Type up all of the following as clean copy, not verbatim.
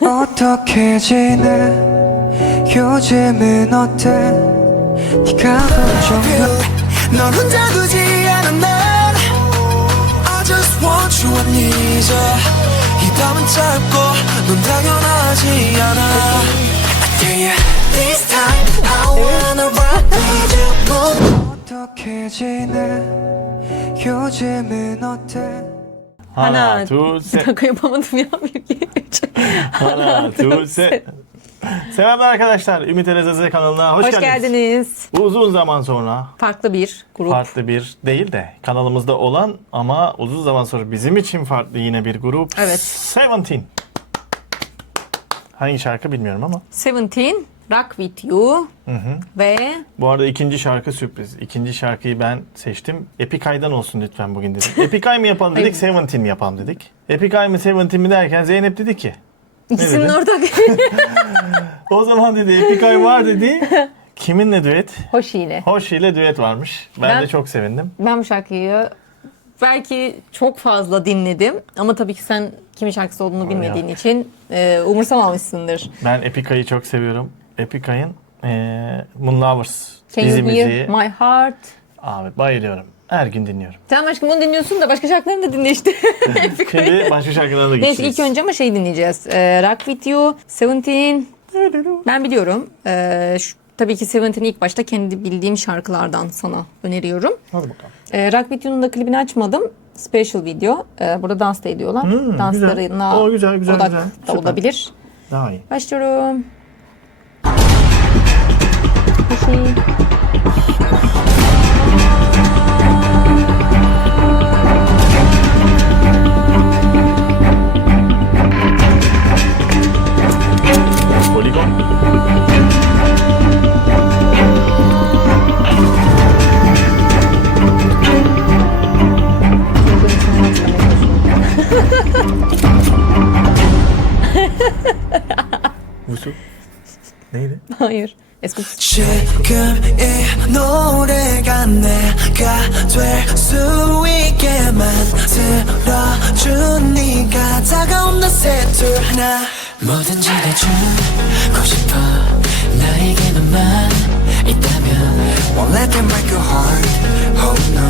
어떻게 지내 요즘은 어때 네가 걱정돼 넌 혼자 두지 않은 날 I just want you I need you 이 밤은 짧고 넌 당연하지 않아 I dare you this time I wanna rock with you 어떻게 지내 요즘은 어때 하나, 둘, 셋. yapamadım ya bir Ha나, 둘, 셋. Selamlar arkadaşlar. Ümit Elazığ kanalına hoş geldiniz. geldiniz. Uzun zaman sonra Farklı bir grup. farklı bir değil de kanalımızda olan ama uzun zaman sonra bizim için farklı yine bir grup. Evet. Seventeen. Hangi şarkı bilmiyorum ama. Seventeen, Rock With You ve Bu arada ikinci şarkı sürpriz. İkinci şarkıyı ben seçtim. Epic High'dan olsun lütfen bugün dedim. Epic High mı yapalım dedik, Hayır. Seventeen mi yapalım dedik. Epic High mı Seventeen mi derken Zeynep dedi ki ikisinin dedi? ortak o zaman dedi Epic High var dedi. Kiminle düet? Hoşi ile. Hoş ile düet varmış. Ben de çok sevindim. Ben bu şarkıyı belki çok fazla dinledim ama tabii ki sen kimin şarkısı olduğunu bilmediğin için umursamamışsındır. Ben Epic High'ı çok seviyorum. Epic High'ın Moon Lovers Can You dizi müziği. Hear My Heart? Abi bayılıyorum. Her gün dinliyorum. Sen aşkım onu dinliyorsun da başka şarkılarını da dinle işte. Şimdi başka şarkılara da geçeceğiz. Neyse ilk önce ama şey dinleyeceğiz. Rock With You, Seventeen. Ben biliyorum. Tabii ki Seventeen'i ilk başta kendi bildiğim şarkılardan sana öneriyorum. Hadi bakalım. Rock With You'nun da klibini açmadım. Special video. Burada dans da ediyorlar. Danslarına güzel. Güzel. odak da Süper. olabilir. Daha iyi. Başlıyorum. Hoşi. Poligon. 무슨? neydi? Hayır. Eski. 지금 이 노래가 내가 될 수 있게만 들어준 네가 다가온 날 세tur 하나 뭐든지 다 주고 싶어 나에게 너만 있다면 Won't let them break your heart Oh no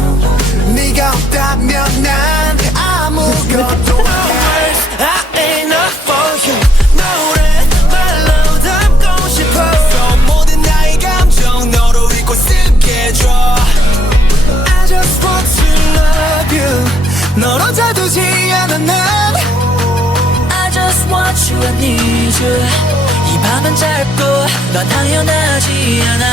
네가 없다면 난 아무것도 No words I ain't enough for you 노래 말로 담고 싶어 모든 나의 감정 너로 잊고 쓰게 해줘 I just want to love you 널 혼자 두지 않아 난 I just want you I need you 이 밤은 짧고 넌 당연하지 않아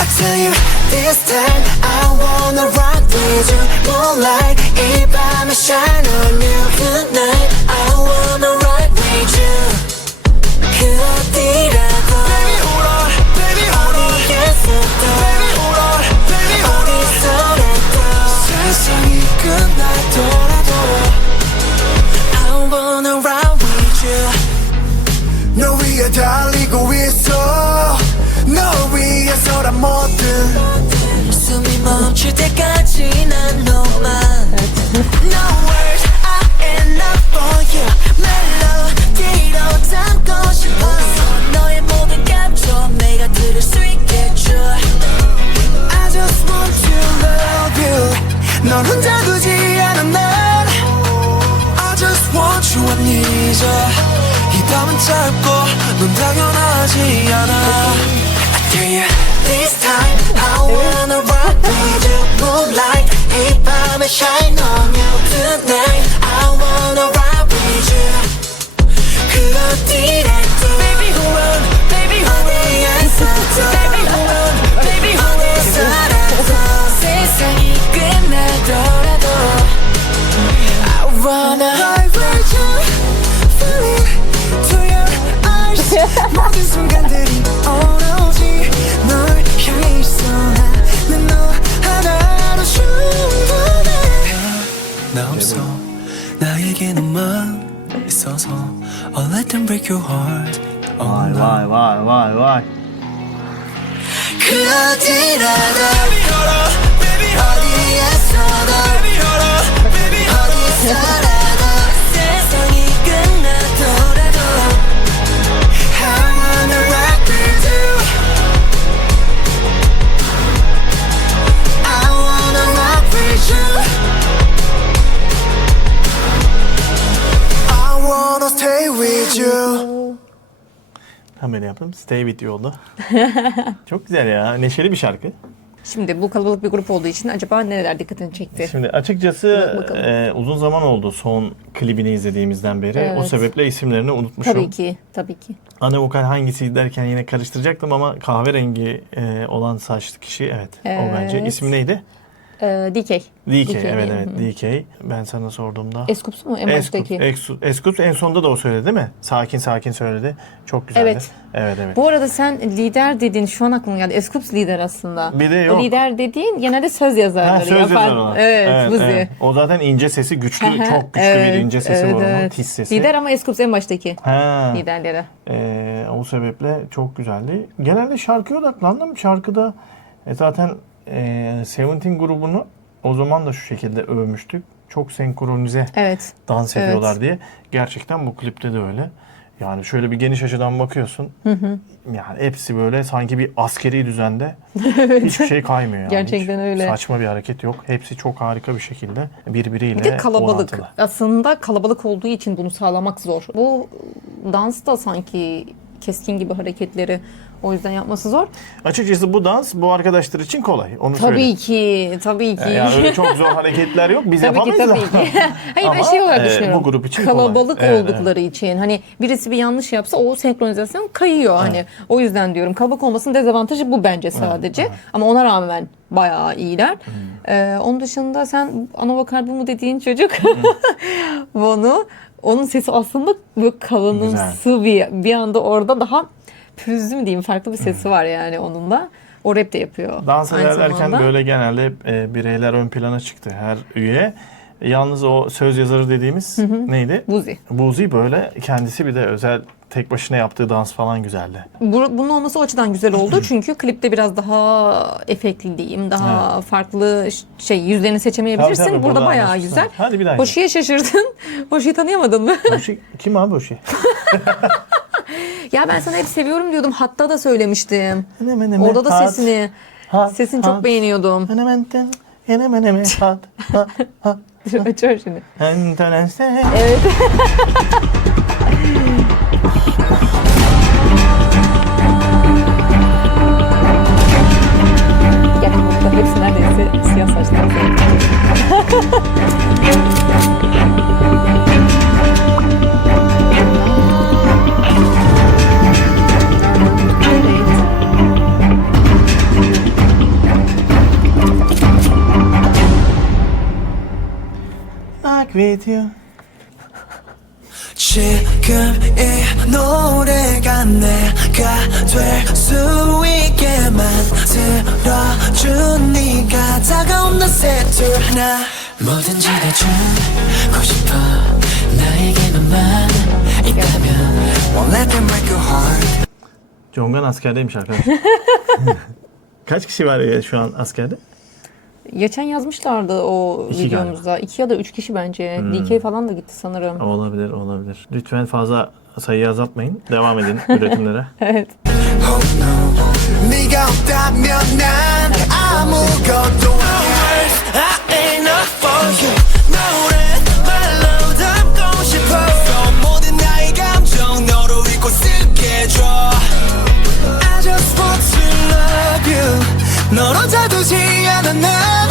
I tell you this time I wanna rock with you Moonlight 이 밤에 shine on you Tonight I wanna rock with you 그 어디라도 Baby hold on Baby hold on 어디에서도 Baby hold on Baby hold on 어디서라도 세상이 끝나더라도 I wanna rock with you 너 위에 달리고 있어 너 위해서란 뭐든 숨이 멈출 때까지 난 너만 No words I ain't enough for you 멜로디로 담고 싶어 너의 모든 감정 내가 들을 수 있게 해줘 I just want to love you 널 혼자 두지 않아 난 I just want you I need you 이 밤은 짧고 넌 당연하지 않아 Yeah, this time I wanna rock with you Moonlight 이 밤에 shine on you Tonight I wanna rock with you 그 어디라도 Baby hold on, baby hold on 어디에서도 Baby hold on, baby hold on 어디서라도 세상이 끝나더라도 I wanna ride with you Feel it to your eyes 모든 순간들이 오로지 널 향해 있어 나는 너 하나로 충분해 나 없어 나에게 너만 있어서 I'll let them break your heart Oh no Vay. 그 어디라도 어디에서도 어디서라도 세상이 끝나더라도 with you. Tam öyle yaptım. Stay with you oldu. Çok güzel ya. Neşeli bir şarkı. Şimdi bu kalabalık bir grup olduğu için acaba nereler dikkatini çekti? Şimdi açıkçası Bakalım. uzun zaman oldu son klibini izlediğimizden beri. Evet. O sebeple isimlerini unutmuşum. Tabii ki, tabii ki. Ana vokal hangisi derken yine karıştıracaktım ama kahverengi olan saçlı kişi evet. O bence. Evet. İsmi neydi? DK. DK. DK, Evet hı. evet DK. Ben sana sorduğumda. Eskups mu? En baştaki. Eskups en sonunda da o söyledi değil mi? Sakin sakin söyledi. Çok güzeldi. Evet. Evet evet. Bu arada sen lider dediğin şu an aklıma geldi. Eskups lider aslında. Bir de yok. O lider dediğin genelde söz yazarları Ha, söz yapan. yazarı olan. Evet, Buzi. evet. O zaten ince sesi güçlü, çok güçlü Evet, bir ince sesi evet, var onun. evet. Tiz sesi. Lider ama Eskups en baştaki Ha. liderleri. O sebeple çok güzeldi. Genelde şarkıya odaklandım. Şarkıda zaten Seventeen grubunu o zaman da şu şekilde övmüştük. Çok senkronize Evet. dans Evet. ediyorlar diye. Gerçekten bu klipte de öyle. Yani şöyle bir geniş açıdan bakıyorsun. Yani hepsi böyle sanki bir askeri düzende. Hiçbir şey kaymıyor yani. Gerçekten Hiç öyle. saçma bir hareket yok. Hepsi çok harika bir şekilde birbiriyle Bir de kalabalık. orantılı. Aslında kalabalık olduğu için bunu sağlamak zor. Bu dans da sanki keskin gibi hareketleri. O yüzden yapması zor. Açıkçası bu dans bu arkadaşlar için kolay. Onu Tabii söyleyeyim. ki, tabii ki. Yani öyle çok zor hareketler yok. Biz Tabii ki, yapamayız tabii da. ki. Hayır, ben Ama, şey olarak düşünüyorum. bu grup için kalabalık kolay. Evet, oldukları için. Hani birisi bir yanlış yapsa o senkronizasyon kayıyor. Hani o yüzden diyorum. Kalabalık olmasının dezavantajı bu bence sadece. Ama ona rağmen bayağı iyiler. Onun dışında sen ana vokal bu mu dediğin çocuk bunu. Onun sesi aslında böyle kalınımsı bir anda orada daha pürüzlü mü diyeyim, farklı bir sesi var yani onun da. O rap de yapıyor. Dans aynı ederlerken zamanda. böyle genelde bireyler ön plana çıktı her üye. Yalnız o söz yazarı dediğimiz neydi? Buzi. Buzi böyle kendisi bir de özel tek başına yaptığı dans falan güzeldi. Bunun olması o açıdan güzel oldu çünkü klipte biraz daha efektli diyeyim, daha farklı yüzlerini seçemeyebilirsin. Tabii, tabii, burada burada bayağı anlaşılsın. güzel. Hadi bir daha. Hoşi'ye şaşırdın. Hoşi'yi tanıyamadın mı? Boşi, kim abi Boşi? Ya ben sana hep seviyorum diyordum. Hatta da söylemiştim. Hemen hemen Orada da hat, sesini hat, sesini hat. çok beğeniyordum. Hemen hemen hat hat. Açar şimdi. Entelense. Evet. Gerçekten hepsi neredeyse siyah saçlar. Rock with you. 지금 이 노래가 내가 될 수 있게만 들어준 네가 다가온 낯의 둘 하나 뭐든지 다 주고 싶어 나에게만 있다면 Won't let them break your heart Congan askerdeymiş arkadaşlar. Kaç kişi var ya şu an askerde? Geçen yazmışlardı o İki videomuzda. 2 ya da 3 kişi bence. DK falan da gitti sanırım. Olabilir, olabilir. Lütfen fazla sayıyı azaltmayın. Devam edin üretimlere. Evet. Oh no 네가 없다면 난 아무것도 아니야 I ain't enough for you 노래 말로 담고 싶어 모든 나의 감정 너로 잊고 쓰게 해줘 I just want to love you 너로 다투지 않아 난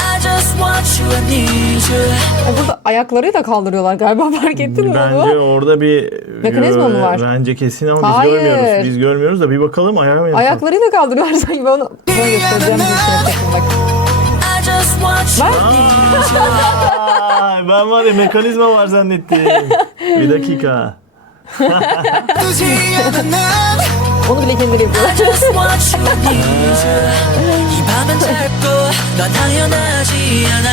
I just want you I need you Burada ayakları da kaldırıyorlar galiba, fark ettin mi Bence onu? orada bir Mekanizma mı var? Bence kesin ama Hayır. biz görmüyoruz. Biz görmüyoruz da bir bakalım ayağı mı yapalım? Ayaklarıyla kaldırıyorlar sanki. Ben onu göstereceğim bir şey yapacaktım bak. I just want you I need you Ay, ben var ya mekanizma var zannettim. Bir dakika. 다투지 않아 난 Onu bile kendileri yapıyorlar. I just want you, I need you. 이 밤은 짧고 넌 당연하지 않아.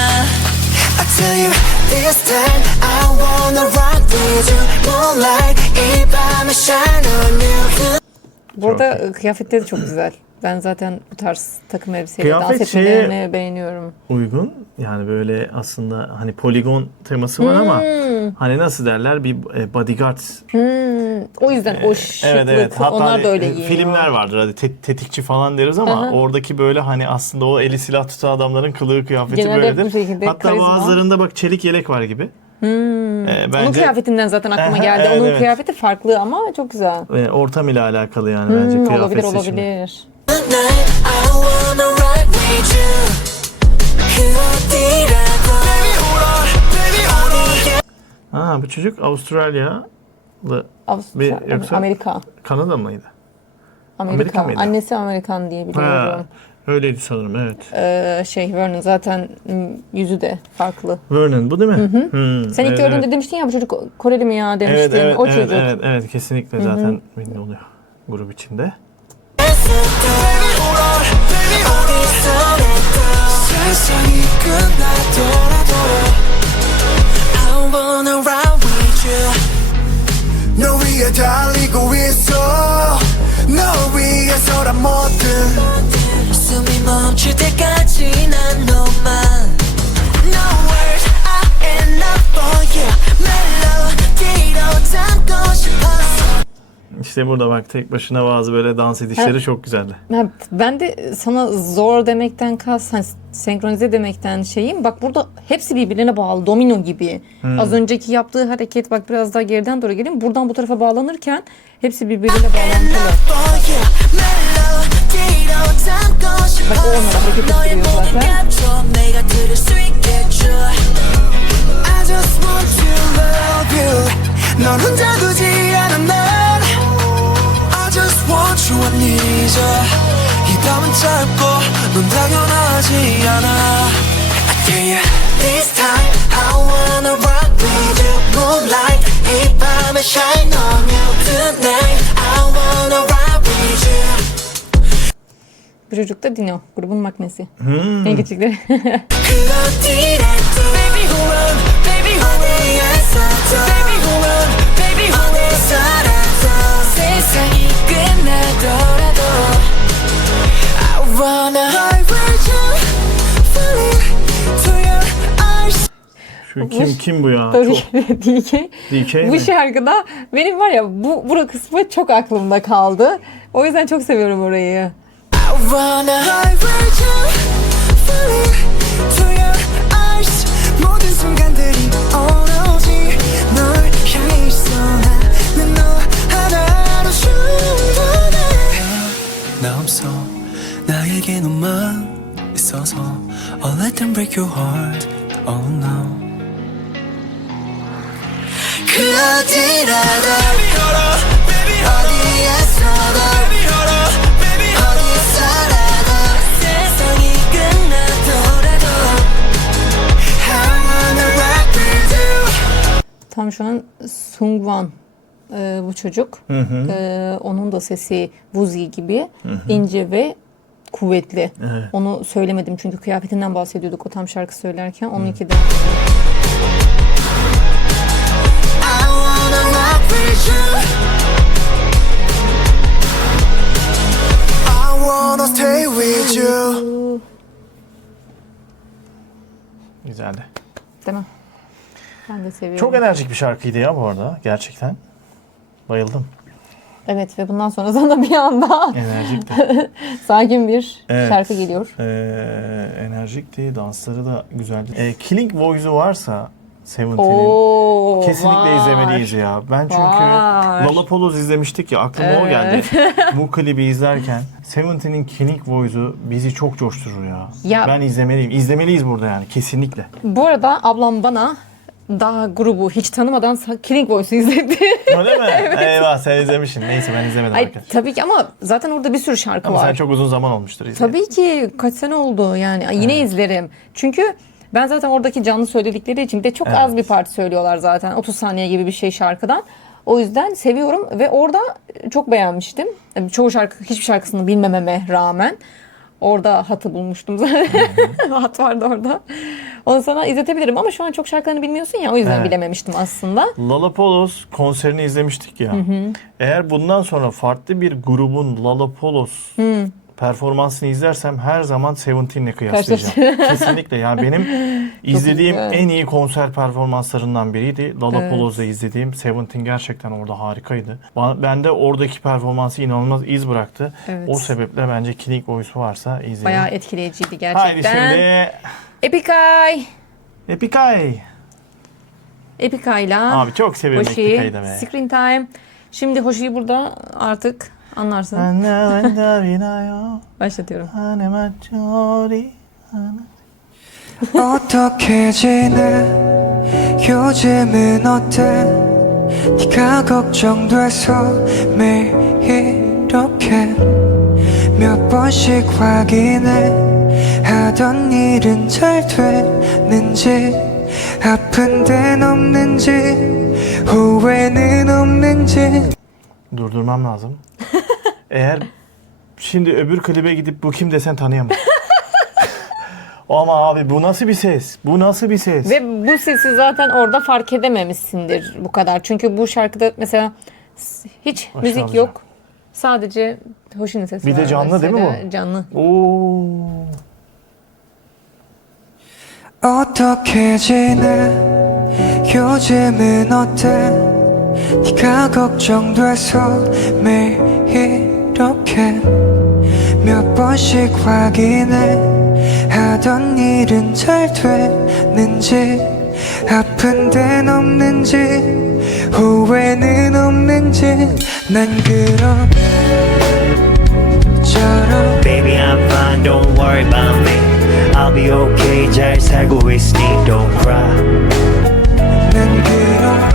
I tell you this time I wanna rock with you. Moonlight 이 밤에 shine on you. Burada kıyafetleri de çok güzel. Ben zaten bu tarz takım elbiseyle dans Kıyafet etmelerini beğeniyorum. Uygun. Yani böyle aslında hani poligon teması var ama hani nasıl derler bir bodyguard. O yüzden o şıklık, Evet. Hatta onlar da öyle giyiniyor. filmler vardır hadi tetikçi falan deriz ama oradaki böyle hani aslında o eli silah tutan adamların kılığı kıyafeti Genelde böyledir. bu şekilde Hatta karizma. bazılarında bak çelik yelek var gibi. Onun kıyafetinden zaten aklıma geldi. Evet, Onun evet. kıyafeti farklı ama çok güzel. Ortam ile alakalı yani bence kıyafet Olabilir seçimi. olabilir. Tonight I wanna ride with you 그 어디라도 Baby hold on Baby hold on Bu çocuk Avustralyalı. Avustralya, Yoksa Amerika. Kanada mıydı? Amerika Amerika. mıydı? Annesi Amerikan diye biliyorum. Öyleydi sanırım, evet. Vernon zaten yüzü de farklı. Vernon bu değil mi? Sen ilk gördüğünde demiştin ya bu çocuk Koreli mi ya demiştin. Evet, O çocuk. evet, kesinlikle zaten belli oluyor grup içinde. Baby hold on Baby 어디서라도 세상이 끝나더라도 I wanna ride with you 너 위에 달리고 있어 너 위에서란 뭐든 숨이 멈출 때까지 난 너만 No words are enough for you 멜로디로 담고 싶었어 İşte burada bak tek başına bazı böyle dans edişleri çok güzeldi. Ben de sana zor demekten hani senkronize demekten şeyim. Bak burada hepsi birbirine bağlı. Domino gibi. Az önceki yaptığı hareket bak biraz daha geriden doğru gelin. Buradan bu tarafa bağlanırken hepsi birbirine bağlantılı. Bak o onlara hareket ettiriyor zaten. I just want to love you 넌 혼자 두지 않은 날 I just want you I need you 이 밤은 짧고 넌 당연하지 않아 I dare you This time I wanna rock with you Moonlight 이 밤에 shine on you Tonight I wanna rock with you Bu çocuk da Dino. Grubun magnesi. En küçükleri. 그 어디라도 Baby hold on Baby hold on 어디에서도 Baby hold on Baby hold on 어디서라도 세상이 끝나더라도 I wanna ride with you Falling to your eyes Şu kim bu ya? Tabii Çok ki DK. DK Bu mi? şarkıda benim var ya bu kısmı çok aklımda kaldı. O yüzden çok seviyorum orayı. I wanna ride with you Falling to your eyes 모든 순간들이 오로지 널 향해 있어 나는 너 하나로 충분해 나 없어 나에게 너만 있어서 I'll let them break your heart Oh no 그 어디라도 어디에서도 어디서라도 세상이 끝나더라도 I wanna rock with you Tam şu an Sungwan bu çocuk. Onun da sesi Woozi gibi ince ve kuvvetli. Evet. Onu söylemedim çünkü kıyafetinden bahsediyorduk o tam şarkı söylerken. Onunki de I wanna rock with you I wanna stay with you Güzeldi. değil mi? Ben de seviyorum. Çok enerjik bir şarkıydı ya bu arada. Gerçekten. Bayıldım. Evet ve bundan sonra sana bir anda Enerjikti. sakin bir Evet. şarkı geliyor. Enerjikti. Dansları da güzeldi. Killing Voice'u varsa Seventeen kesinlikle var. izlemeliyiz ya. Ben çünkü Var. Lollapalooza izlemiştik ya aklıma o geldi. Bu klibi izlerken Seventeen'in Killing Voice'u bizi çok coşturur ya. Ya- Ben izlemeliyim. İzlemeliyiz burada yani kesinlikle. Bu arada ablam bana daha grubu hiç tanımadan Killing Voice'u izletti. Öyle mi? Eyvah sen izlemişsin. Neyse ben izlemedim Ay, arkadaşlar. tabii ki ama zaten orada bir sürü şarkı Ama var. sen çok uzun zaman olmuştur izleyeli. Tabii ki kaç sene oldu yani yine izlerim. Çünkü ben zaten oradaki canlı söyledikleri için bir de çok az bir parça söylüyorlar zaten 30 saniye gibi bir şey şarkıdan. O yüzden seviyorum ve orada çok beğenmiştim. Çoğu şarkı hiçbir şarkısını bilmememe rağmen orada hatı bulmuştum zaten. Hat vardı orada. Onu sana izletebilirim ama şu an çok şarkılarını bilmiyorsun ya o yüzden Evet. bilememiştim aslında. Lollapalooza konserini izlemiştik ya. Eğer bundan sonra farklı bir grubun Lollapalooza performansını izlersem her zaman Seventeen'le kıyaslayacağım. Kesinlikle yani benim izlediğim güzel. en iyi konser performanslarından biriydi. Lollapalooza'da izlediğim Seventeen gerçekten orada harikaydı. Ben de oradaki performansı inanılmaz iz bıraktı. Evet. O sebeple bence Killing Voice varsa izleyin. Bayağı etkileyiciydi Haydi gerçekten. şimdi Epic Eye. Epic Eye. Epica'yla Abi çok seviyorum Hoshi, Epica'yı da be. Screen Time. Şimdi Hoshi'yi burada artık anlarsın. Başlatıyorum. 어떻게 지내 요즘은 어때 네가 걱정돼서 매일 이렇게 몇 번씩 확인해 하던 일은 잘 됐는지 아픈 데는 없는지 후회는 없는지 Durdurmam lazım. Eğer şimdi öbür klibe gidip bu kim desen tanıyamam. Ama abi bu nasıl bir ses? Bu nasıl bir ses? Ve bu sesi zaten orada fark edememişsindir bu kadar. Çünkü bu şarkıda mesela hiç Başla müzik alacağım. yok. Sadece Hoshi'nin sesi Bir var. de canlı değil mi mesela. bu? Canlı. Oo. 어떻게 지내 요즘은 어때 네가 걱정돼서 매일 이렇게 몇 번씩 확인해 하던 일은 잘 됐는지 아픈 데는 없는지 후회는 없는지 난 그럼 Baby, I'm fine, don't worry about me. I'll be okay, 잘 살고 있으니 don't cry. 난 그럼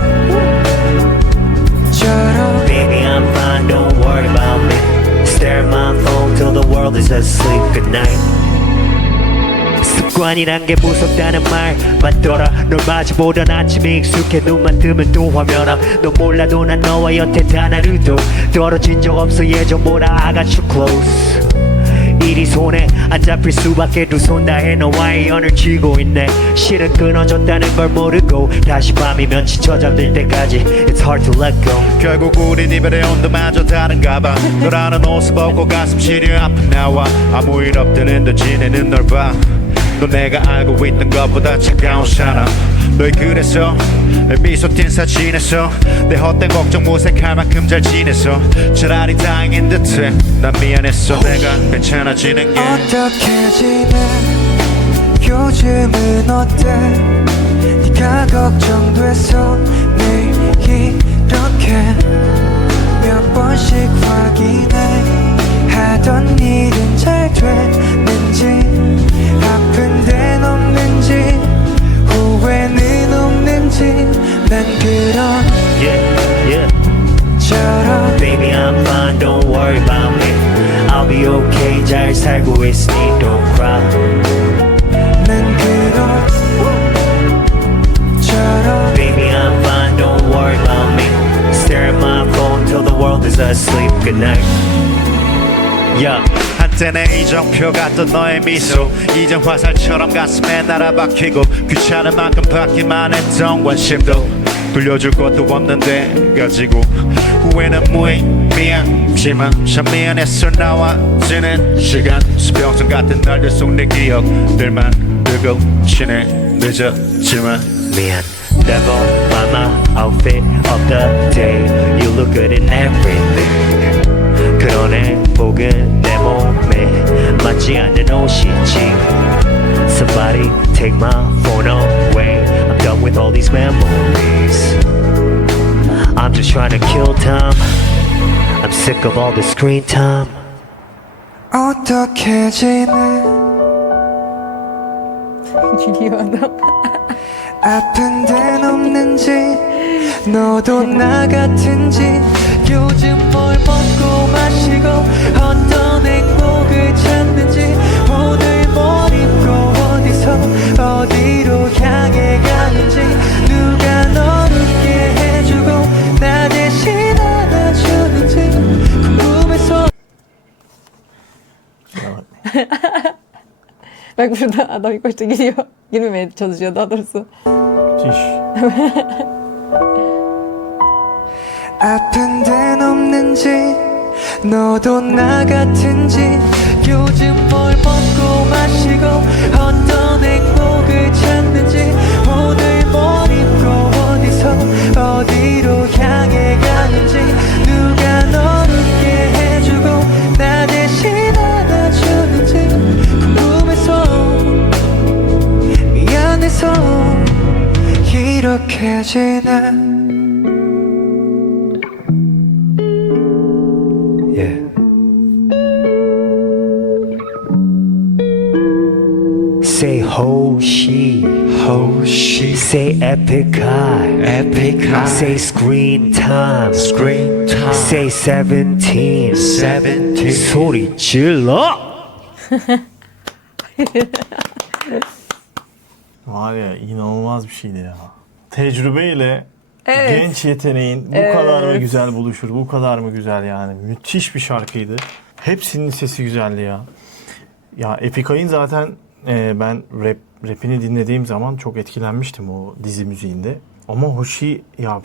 Baby, I'm fine, don't worry about me. Stare at my phone till the world is asleep. Good night. 습관이란 게 무섭다는 말 맞더라. 널 마주보던 아침이 익숙해. 눈만 뜨면 또 화면함. 너 몰라도 난 너와 여태 단 하루도 떨어진 적 없어. 예전보다 I got you close. 일이 손에 안 잡힐 수밖에 두 손 다해 너와의 연을 쥐고 있네. 실은 끊어졌다는 걸 모르고 다시 밤이면 지쳐 잠들 때까지 It's hard to let go. 결국 우린 이별의 온도마저 다른가 봐. 너라는 옷을 벗고 가슴 시려 아픈 나와 아무 일 없다는 듯 지내는 널 봐. 너 내가 알고 있던 것보다 차가운 사람. 널 그래서 미소 띈 사진에서 내 헛된 걱정 무색할 만큼 잘 지냈어. 차라리 다행인 듯해. 난 미안했어. 내가 괜찮아지는 게 어떻게 지내 요즘은 어때 네가 걱정돼서 매일 이렇게 몇 번씩 확인해 하던 일은 잘 됐는지 아픈 데는 없는지 후회는 없는지 난 그런 Yeah, yeah. 처럼 Baby, I'm fine, don't worry about me. I'll be okay, 잘 살고 있으니 don't cry. 난 그런 처럼 Baby, I'm fine, don't worry about me. Stare at my phone till the world is asleep. Good night. Yeah. 한때 내 이정표 같던 너의 미소 이젠 화살처럼 가슴에 날아박히고 귀찮은 만큼 받기만 했던 관심도 돌려줄 것도 없는데 가지고 후회는 무의미하지만 참 미안했어. 나와 지낸 시간 수평선 같은 날들 속 내 기억들만 뜨거우시네. 늦었지만 미안. Never mind my outfit of the day. You look good in everything. 그런 행복은 내 몸에 맞지 않는 옷이지. Somebody take my phone away. I'm done with all these memories. I'm just trying to kill time. I'm sick of all the screen time. 어떻게 지내 Gülüyor adam. 아픈 데는 없는지 너도 나 같은지 요즘 뭘 먹고 마시고 어떤 행복을 찾는지 오늘 뭘 입고 어디서 어디로 향해 가는지 누가 널 웃게 해주고 나 대신 안아주는지 궁금해서 Bak burada adam ilk başta giriyor. Girmemeye çalışıyor daha doğrusu. Müthiş. 아픈 데는 없는지 너도 나 같은지 요즘 뭘 먹고 마시고 어떤 행복을 찾는지 오늘 뭘 입고 어디서 어디로 향해 가는지 누가 널 웃게 해주고 나 대신 안아주는지 궁금해서 미안해서 이렇게 지나 Yeah. Say Hoshi. 호시 Say epic high. epic high Say screen time. screen time Say 17. 17 소리 질러. Var ya inanılmaz bir şeydi ya. Tecrübeyle Evet. genç yeteneğin bu kadar mı güzel buluşur, bu kadar mı güzel yani. Müthiş bir şarkıydı. Hepsinin sesi güzeldi ya. Ya Epica'nın zaten ben rapini dinlediğim zaman çok etkilenmiştim o dizi müziğinde. Ama Hoshi ya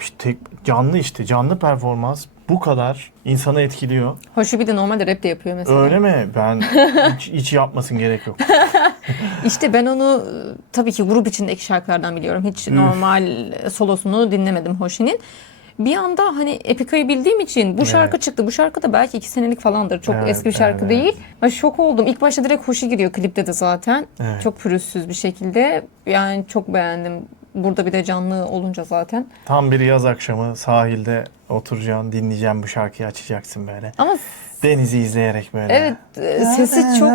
işte canlı performans bu kadar insanı etkiliyor. Hoşu bir de normalde rap de yapıyor mesela. Öyle mi? Ben hiç yapmasın gerek yok. İşte ben onu tabii ki grup içindeki şarkılardan biliyorum. Hiç normal solosunu dinlemedim Hoshi'nin. Bir anda hani Epica'yı bildiğim için bu şarkı çıktı. Bu şarkı da belki 2 senelik falandır. Çok Evet, eski bir şarkı evet. değil. Ben şok oldum. İlk başta direkt Hoshi giriyor klipte de zaten. Evet. Çok pürüzsüz bir şekilde. Yani çok beğendim. Burada bir de canlı olunca zaten. Tam bir yaz akşamı sahilde oturacaksın, dinleyeceğim bu şarkıyı açacaksın böyle. Ama Denizi izleyerek böyle. evet sesi çok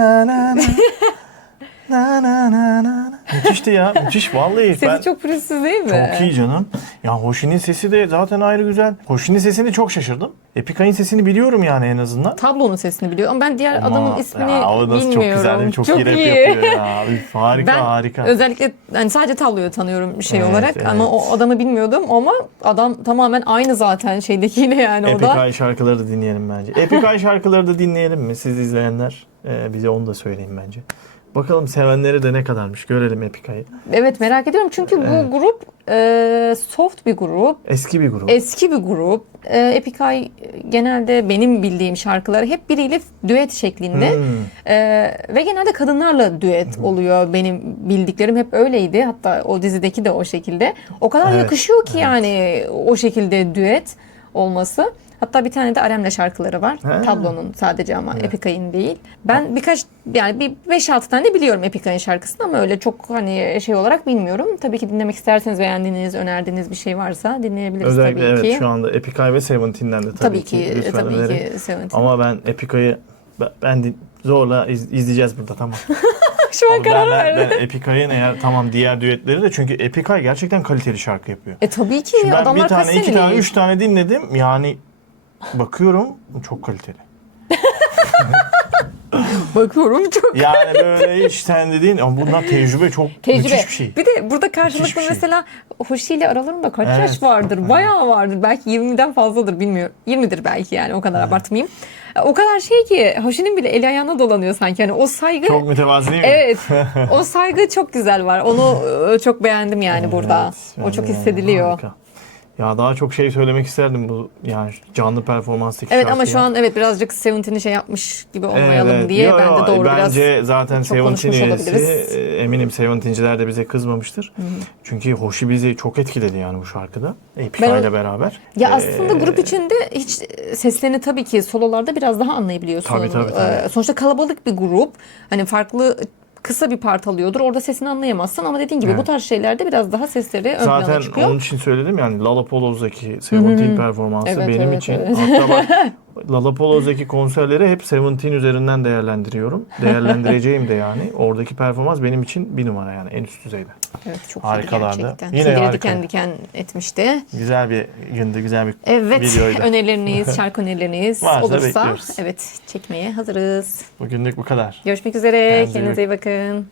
Müthişti ya. Müthiş vallahi. sesi çok pürüzsüz değil mi? Çok iyi canım. Ya Hoshi'nin sesi de zaten ayrı güzel. Hoshi'nin sesini çok şaşırdım. Epica'nın sesini biliyorum yani en azından. Tablonun sesini biliyorum ama ben diğer Ama adamın ismini ya, o nasıl bilmiyorum. çok güzel, çok iyi rap yapıyor ya. Üf, harika Ben harika. özellikle hani sadece tabloyu tanıyorum şey Evet, olarak evet. ama o adamı bilmiyordum ama adam tamamen aynı zaten şeydekiyle yani o da. Epic Eye şarkıları da dinleyelim bence. Epic Eye şarkıları da dinleyelim mi? Siz izleyenler bize onu da söyleyin bence. Bakalım sevenleri de ne kadarmış. Görelim Epic Eye'ı. Evet merak ediyorum çünkü bu grup soft bir grup. Eski bir grup. Eski bir grup. Epic Eye genelde benim bildiğim şarkıları hep biriyle düet şeklinde. Ve genelde kadınlarla düet oluyor. Benim bildiklerim hep öyleydi. Hatta o dizideki de o şekilde. O kadar Evet, yakışıyor ki yani o şekilde düet olması. Hatta bir tane de Arem'le şarkıları var. Ha. Tablonun sadece ama Epic Eye'in değil. Ben birkaç yani bir 5-6 tane biliyorum Epic Eye'in şarkısını ama öyle çok hani şey olarak bilmiyorum. Tabii ki dinlemek isterseniz beğendiğiniz, önerdiğiniz bir şey varsa dinleyebiliriz Özellikle tabii ki. evet şu anda Epic Eye ve Seventeen'den de Tabii ki, lütfen tabii önerin. ki Seventeen. Ama ben Epic Eye'ı zorla izleyeceğiz burada tamam. Şu an karar ben verdim. Epic Eye'ın eğer tamam diğer düetleri de çünkü Epic Eye gerçekten kaliteli şarkı yapıyor. Tabii ki Şimdi ben adamlar bir tane, kaç 2 tane, senelik. 3 tane dinledim. Yani bakıyorum çok kaliteli. Bakıyorum çok. Yani böyle hiç sen dediğin ama bundan tecrübe çok müthiş bir şey. Bir de burada karşılıklı Müthiş bir şey. mesela Hoshi ile aralarında kaç Evet. yaş vardır? Bayağı vardır. Belki 20'den fazladır bilmiyorum. 20'dir belki yani o kadar abartmayayım. O kadar şey ki Hoshi'nin bile eli ayağına dolanıyor sanki. Hani o saygı Çok mütevazi değil mi? evet. O saygı çok güzel var. Onu çok beğendim yani burada. Evet, O çok yani hissediliyor. harika. Ya daha çok şey söylemek isterdim bu yani canlı performanstaki Evet şarkıya. ama şu an evet birazcık Seventeen'i şey yapmış gibi olmayalım diye Yo, ben de doğru biraz bence zaten çok Seventeen konuşmuş üyesi olabiliriz. eminim Seventeen'ciler de bize kızmamıştır. Çünkü Hoshi bizi çok etkiledi yani bu şarkıda. Epic Ben o- ile beraber. Ya aslında grup içinde hiç seslerini tabii ki sololarda biraz daha anlayabiliyorsun. Tabii. Sonuçta kalabalık bir grup. Hani farklı kısa bir part alıyordur. Orada sesini anlayamazsın ama dediğin gibi bu tarz şeylerde biraz daha sesleri ön plana Zaten çıkıyor. onun için söyledim yani Lollapalooz'daki Seventeen performansı Evet, benim evet, için. evet. Hatta bak Lollapalooz'daki konserleri hep Seventeen üzerinden değerlendiriyorum. Değerlendireceğim de yani. Oradaki performans benim için bir numara yani en üst düzeyde. Evet çok Harikalardı. iyiydi gerçekten. Yine Tüyleri harika. diken diken etmişti. Güzel bir gündü, güzel bir Evet videoydu. önerileriniz, şarkı önerileriniz Varsa olursa bekliyoruz. evet çekmeye hazırız. Bugünlük bu kadar. Görüşmek üzere. Kendinize iyi Kendinize iyi bakın.